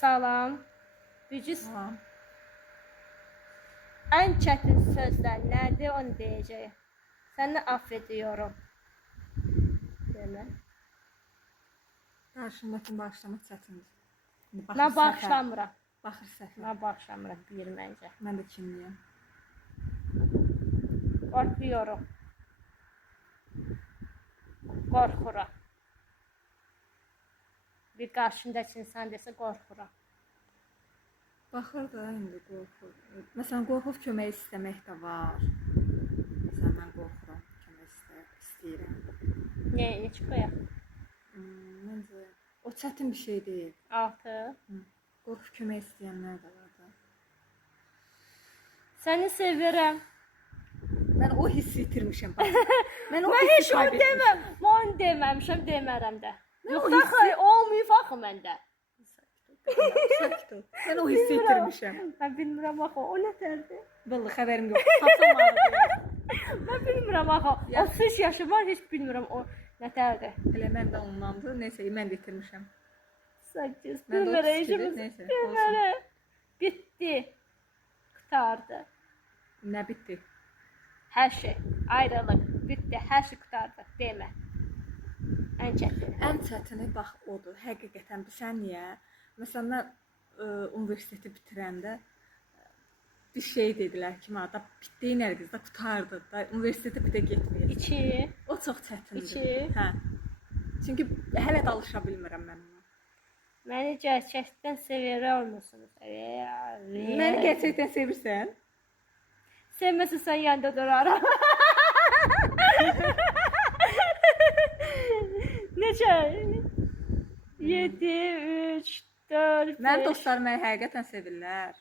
Salam. Bücüz. Tamam. En çətin sözlər nədir, onu deyəcəyim. Səni affv ediyorum. Demə. Qarşındakını bağışlamaq çətindir. Mən bağışlamıram. Baxır səhvə. Mən bağışlamıram, bir məncə. Mən də kimliyəm. Qorxuyorum. Qorxuram. Bir qarşındakı insan desə qorxuram. Baxır da indi qorxur. Məsələn, qorxub kömək istəmək də var. Məsələn, mən qorxuram, kömək istəyirəm. Neçə qoyaq? Məncə o çətin bir şey deyil. 6. Qorxub kömək istəyənlər də var da. Səni sevirəm. Mən o hissi itirmişəm. Mən Heç onu deməm. Mən deməmişəm, demərəm də. Yox, axı olmayıb axı məndə. Sakit ol. Mən o hissi itirmişəm. Mən bilmirəm axı, o nətərdir? Vallahi xəbərim yox. Tapsam var. Mən bilmirəm axı. 33 yaşım var, heç bilmirəm o nətərdir. Elə mən də ondandır. Nəysə, mən də itirmişəm. 8. Mən də Bilmirəm, 32 işimiz. nəysə, Bilmirəm. Bitti. Qurtardı. Nə bitdi? Hər şey. Ayrılıq. Bitti. Hər şey qurtardı. Demə. Ən çətin. Ən çətini bax odur. Həqiqətən bilsən niyə? Məsələn, mən universiteti bitirəndə bir şey dedilər ki, da bitdi, nəriz də qurtardı da universiteti bitə getməyəcək. 2. O çox çətindir. 2. Hə. Çünki hələ də alışa bilmirəm mən ona. Məni gerçəkdən sevirər musunuz? Məni gerçəkdən sevirsən? Sevməsən sən yanında duraram. Necə? 7, 3, 4, 5. Mənim dostlarım məni həqiqətən sevirlər.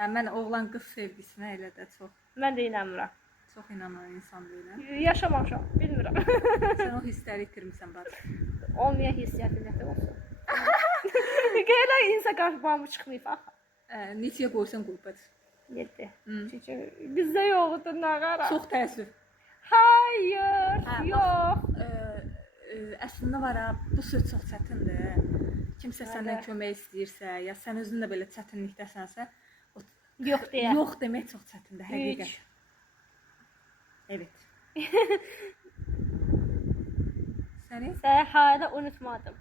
Yəni mən oğlan-qız sevgisinə elə də çox Mən də inanmıram. çox inanan insan deyiləm. Yaşamamışam, bilmirəm. Sən o hissləri itirmisən bax. Olmayan hissiyatı nəsə olsun. Gələ insan qarşıma çıxmayıb axı. Neçəyə qoysan qulpadır. 7. Çünki bizdə yoxdur nağara. Çox təəssüf. Hayır, Hə, yox. Əslində var ha, bu söz çox çətindir. Kimsə səndən kömək istəyirsə, ya sən özün də belə çətinlikdəsənsə, Yox deyə. yox demək çox çətindir, həqiqət. Evet. Səni? Səni hala unutmadım.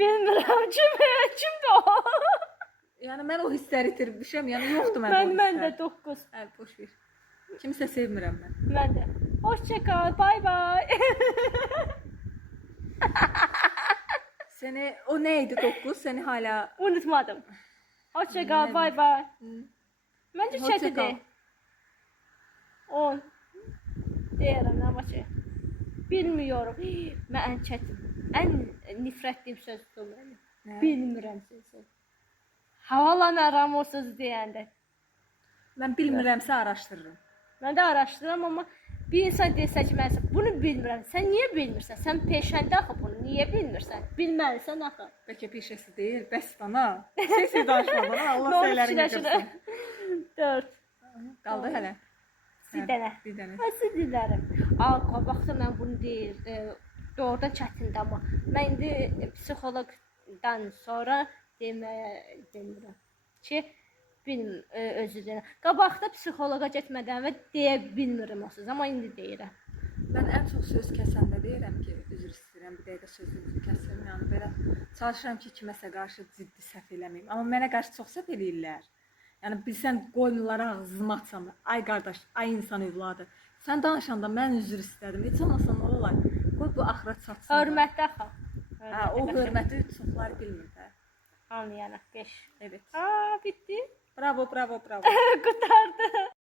Bilmirəm kimdir o? Yəni mən o hissləri itirmişəm, yəni yoxdur məndə o hisslər. Mən də 9. Hə, boş ver. Kimsə sevmirəm mən. Mən də. Hoşça kal, bye bye. Səni o nə idi 9? Səni hala Unutmadım. Hoşça kal, bye bye. Məncə Hoşça çətindir. kal. 10. Deyirəm nə başı. Bilmiyorum. Mən ən çətin, ən nifrət etdiyim sözdür mənim. Bilmirəm sözü. Havalanar o sözü deyəndə. Mən bilmirəmsə araşdırırım. Mən də araşdırıram, amma bir insan desə ki, mən bunu bilmirəm. Sən niyə bilmirsən? Sən peşəndə axı bunu niyə bilmirsən? Bilməlisən axı. Bəlkə peşəsi deyil, bəs bana. Sesi danışma bana, Allah səylərini görsün. 4. Qaldı hələ. Bir dənə. Bir dənə. Özür dilərim. Qabaqda mən bunu deyir. Doğrudan çətindir, amma mən indi psixoloqdan sonra demirəm ki, özür dilərim. Qabaqda psixoloqa getmədən və deyə bilmirəm o söz, amma indi deyirəm. Mən ən çox söz kəsəndə deyirəm ki, üzr istəyirəm, bir dəqiqə sözünüzü kəsim. Yəni belə çalışıram ki, kiməsə qarşı ciddi səhv eləməyim. Amma mənə qarşı çox səhv eləyirlər. Yəni bilsən qoymurlar ağzımı açam. Ay qardaş, ay insan övladı. Sən danışanda mən üzr istədim. Heç olmasa nə olar? Qoy bu axıra çatsın. Hörmətli axı. O hörməti çoxlar bilmir də. Anlayaraq 5. Evet. Bitti. Bravo, bravo, bravo. Qurtardı.